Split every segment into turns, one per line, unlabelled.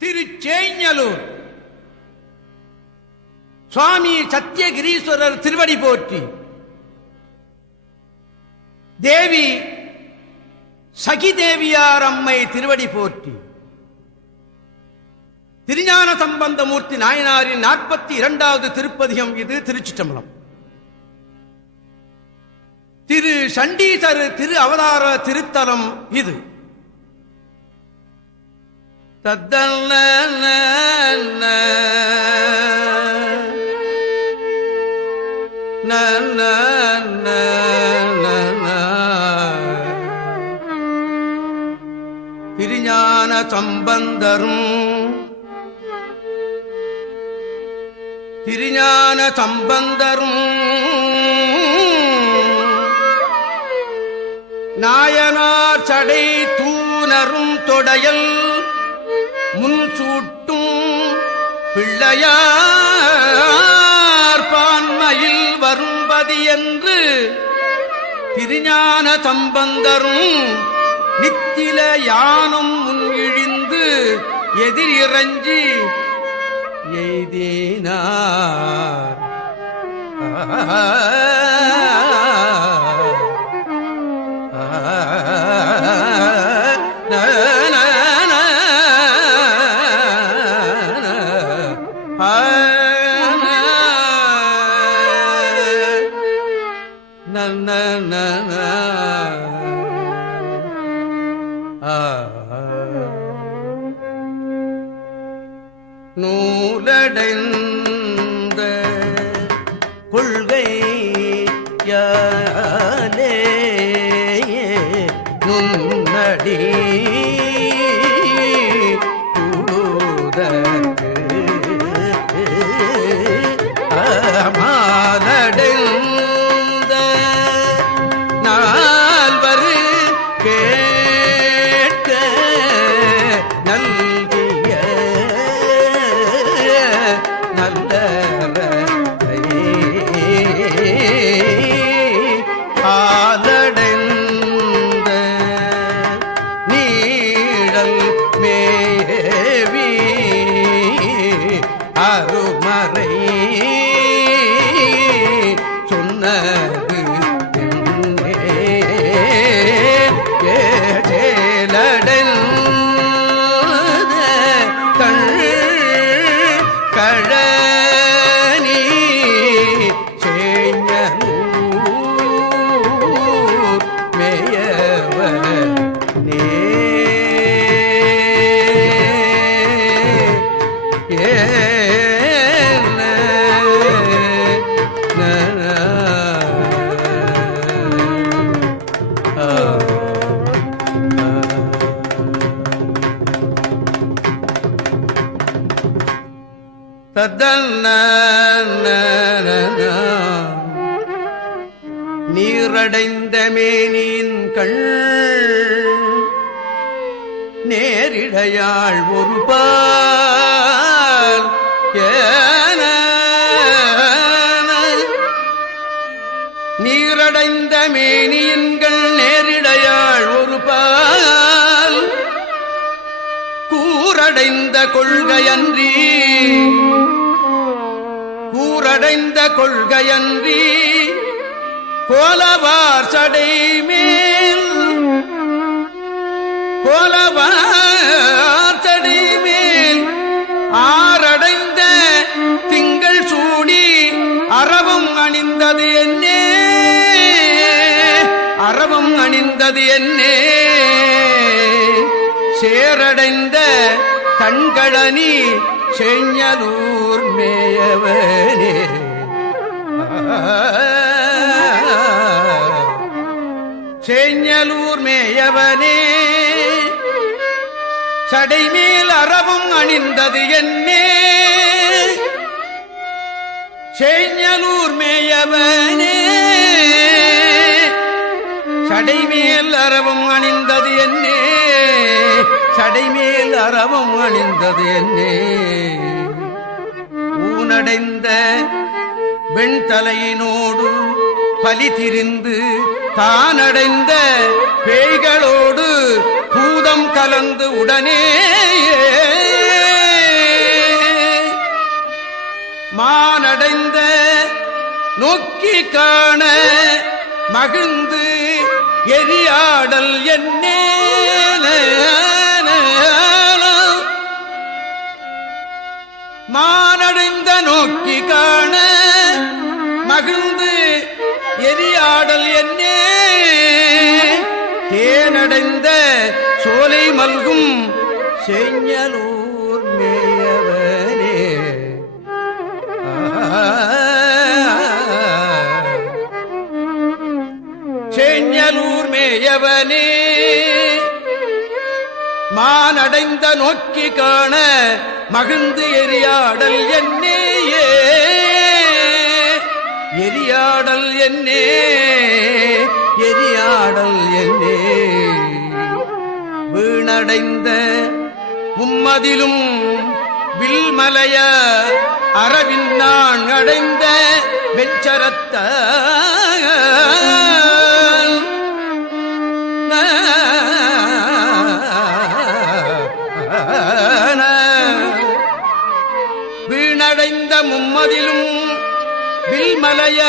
திருச்சேஞ்சலூர் சுவாமி சத்தியகிரீஸ்வரர் திருவடி போற்றி. தேவி சகிதேவியார் அம்மை திருவடி போற்றி. திருஞான சம்பந்தமூர்த்தி நாயனாரின் நாற்பத்தி இரண்டாவது திருப்பதிகம் இது திருச்சிட்டம்பலம் திரு சண்டீசர் திரு அவதார திருத்தலம் இது. தத்தல்ல திருஞான சம்பந்தரும் திருஞான சம்பந்தரும் நாயனார் சடை தூணரும் தொடையல் பிள்ளையார் பான்மையில் வரும்பதி என்று திருஞான தம்பந்தரும் நித்தில யானும் முன் இழிந்து எதிரிறஞ்சி எய்தினார். நூலடைந்த நீரடைந்த மேனியின் கண் நேரிடையாள் ஒரு பால் நீரடைந்த மேனியின்கள் நேரிடையாள் ஒரு பால் கூரடைந்த கொள்கையன்றி கூரடைந்த கொள்கையன்றி கோலவார் சடை மேல் கோலவார் சடை மேல் ஆரடைந்த திங்கள் சூடி அறவும் அணிந்தது என்னே அறவும் அணிந்தது என்னே. சேரடைந்த கண்களனி செஞ்சலூர் மேயவனே மேலூர் மேயவனே. சடைமேல் அறவும் அணிந்தது என்னே. செஞ்சலூர் மேயவனே. சடைமேல் அறவும் அணிந்தது என்னே. சடைமேல் அறவும் அணிந்தது என்னே. ஊனடைந்த வெண்தலையினோடு பலி திரிந்து தானடைந்த பேய்களோடு பூதம் கலந்து உடனே மானடைந்த நோக்கி காண மகிழ்ந்து எரியாடல் என்னே மானடைந்த நோக்கி காண மகிழ்ந்து எரியாடல் என்னே? தேனடைந்த சோலை மல்கும் செஞ்சலூர் மேயவனே. செஞ்சலூர் மேயவனே. மானடைந்த நோக்கி காண மகிழ்ந்து எரியாடல் என்னே? எரியாடல் என்னே எரியாடல் என்னே. வீணடைந்த மும்மதிலும் வில்மலைய அரவின் நான் அடைந்த வெச்சரத்த வீணடைந்த மும்மதிலும் வில்மலைய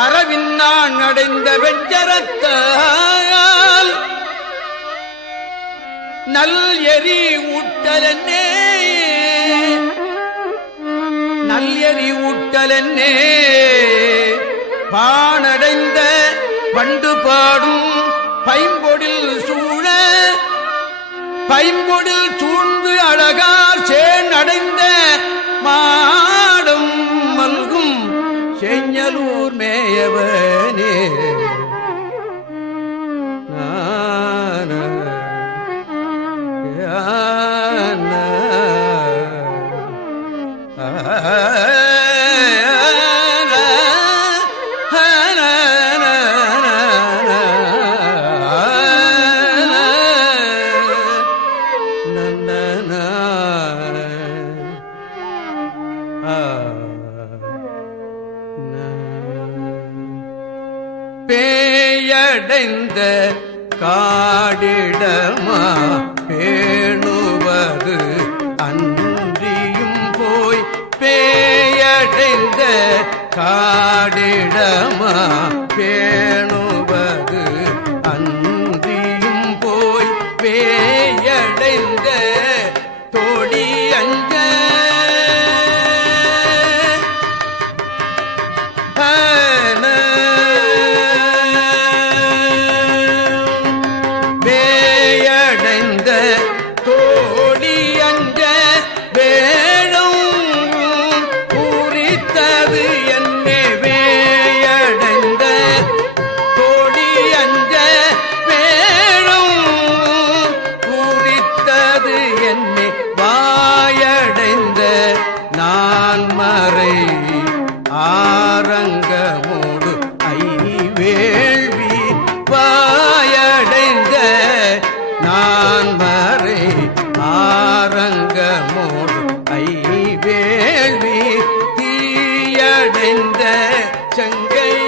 அரவின் நான் அடைந்த வெஞ்சரத்தால் நல் எரி ஊட்டலன்னே. நல் எரி ஊட்டலன்னே. பானடைந்த வண்டு பாடும் பைம்பொடில் சூழ பைம்பொடில் காடிடமா பே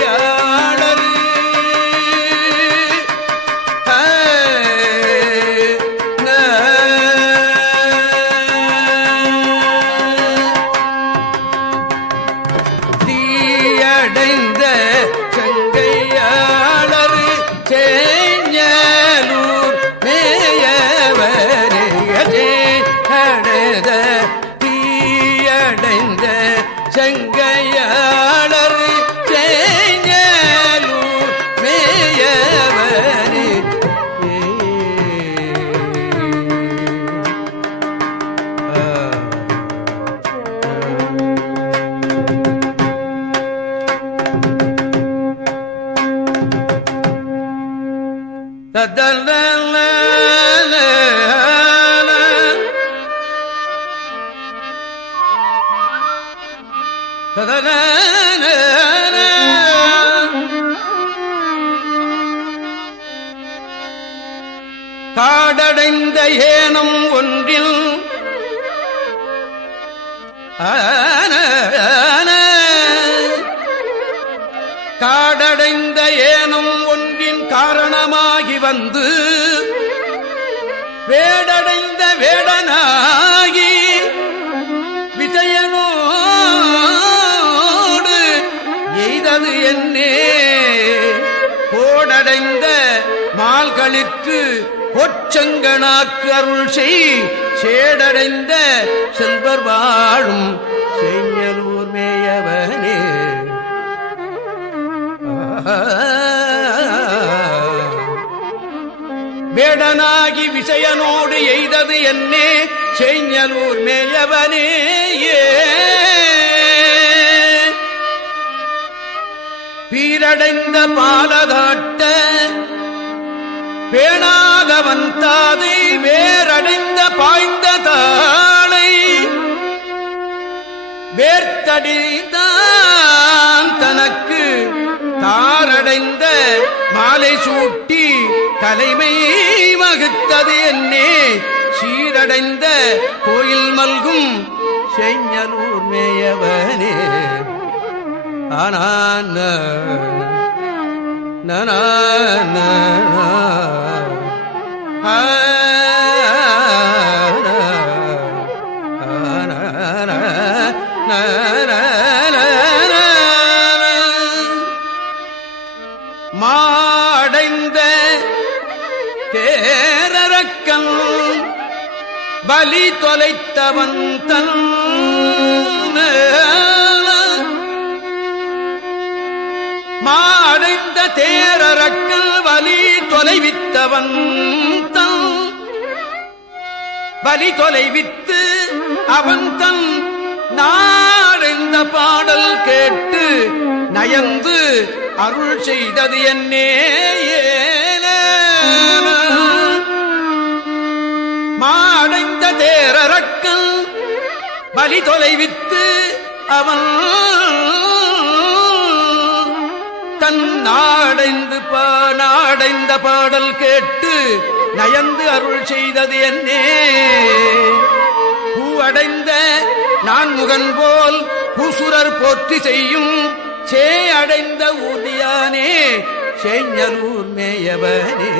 ya காடடைந்த ஏனம் ஒன்றில் காடடைந்த ஏனம் ஒன்றின் காரணமாகி வந்து வேட செங்கனாக்கு அருள் செய் சேடடைந்த செல்வர் வாழும் செஞ்சலூர் மேயவனே. வேடனாகி விஷயனோடு எய்தது என்னே செஞ்சலூர் மேயவனே. ஏ பீரடைந்த பாலதாட்ட பேணாக தாதை வேரடைந்த பாய்ந்த தாளை. வேர்த்தடிதான் தனக்கு தாரடைந்த மாலை சூட்டி தலைமை வகுத்தது என்னே. சீரடைந்த கோயில் மல்கும் செஞ்சலூர் மேயவனே. ஆனான் நன மாடைந்த தேரக்கம் பலி தொலைத்தவன் தன் மாடைந்த தேரரக்கல் வலி தொலைவித்தவன் தன். வலி தொலைவித்து அவன் தன். நாடெந்த பாடல் கேட்டு நயந்து அருள் செய்தது என்னே ஏன. மாடைந்த தேரரக்கல் வலி தொலைவித்து அவன் தன் நாடைந்து பா நாடைந்த பாடல் கேட்டு நயந்து அருள் செய்தது என்னே. பூ அடைந்த நான் முகன் போல் புசுரர் போற்றி செய்யும் சே அடைந்த ஊதியானே செஞ்சலூர் மேயவனே.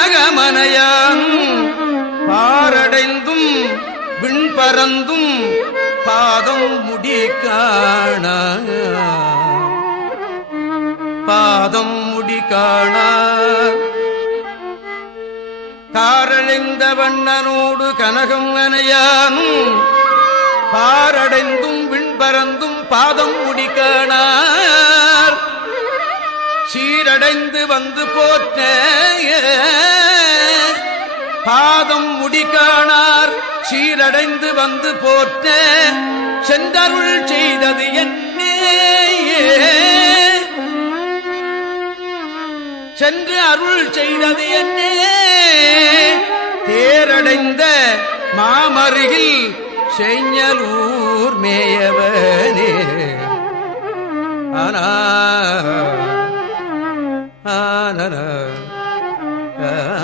கனகமனையான் பாரடைந்தும் விண்பறந்தும் பாதம் முடி காண பாதம் முடி காண காரழிந்த வண்ணனோடு கனகம் அனையானும் பாரடைந்தும் விண்பறந்தும் பாதம் முடி காணார் சீரடைந்து வந்து போற்ற பாதம் முடிக்கானார் சீரடைந்து வந்து போற்ற. செந்தருள் செய்தது என்ன சென்று அருள் செய்தது என்ன. தேரடைந்த மாமருகில் செஞ்சலூர் மேயவனே. ஆனா ஆனன நான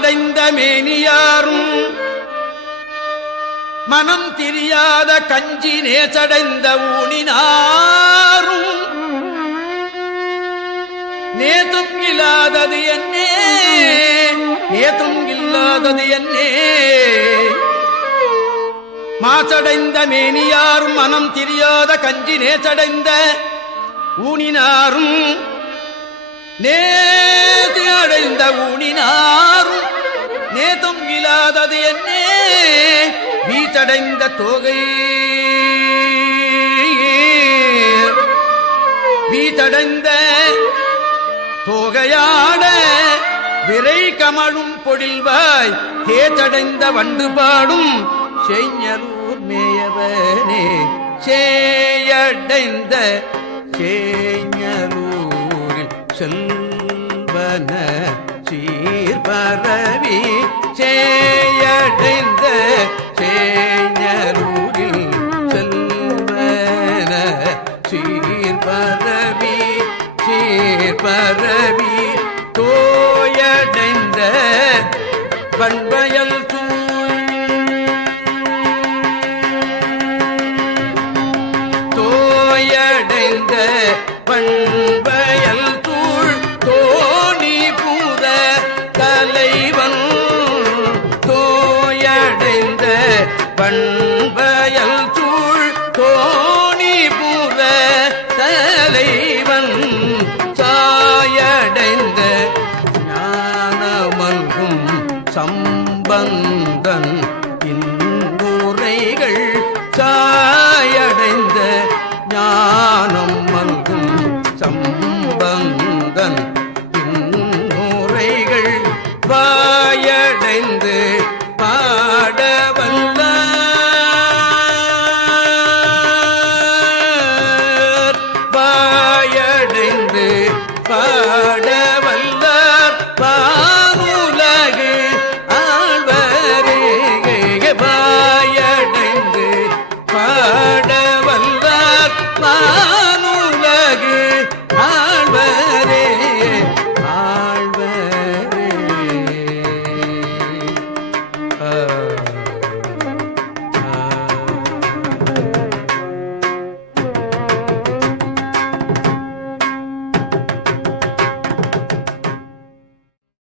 மாசடைந்த மேனியாரும் மனம் தெரியாத கஞ்சி நேசடைந்த ஊனினாரும். நேதும் இல்லாதது என்னே நேதும் இல்லாதது என்னே. மாசடைந்த மேனியாரும் மனம் தெரியாத கஞ்சி நேசடைந்த ஊனினாரும். நேதி அடைந்த ஊனினாரும் நேதம் இல்லாதது என்னே? வீச்சடைந்த தோகை. வீச்சடைந்த தோகையாட விரை கமழும் பொழில்வாய் தேச்சடைந்த வண்டு பாடும் செய்யலூர் மேயவனே சேயடைந்த சேஞலூரில் செல்வன சீர்பரவி சேயடைந்த சேயரூரில் செல்வன சீர்பரவி சீர்பரவி தோயடைந்த பண்பயல்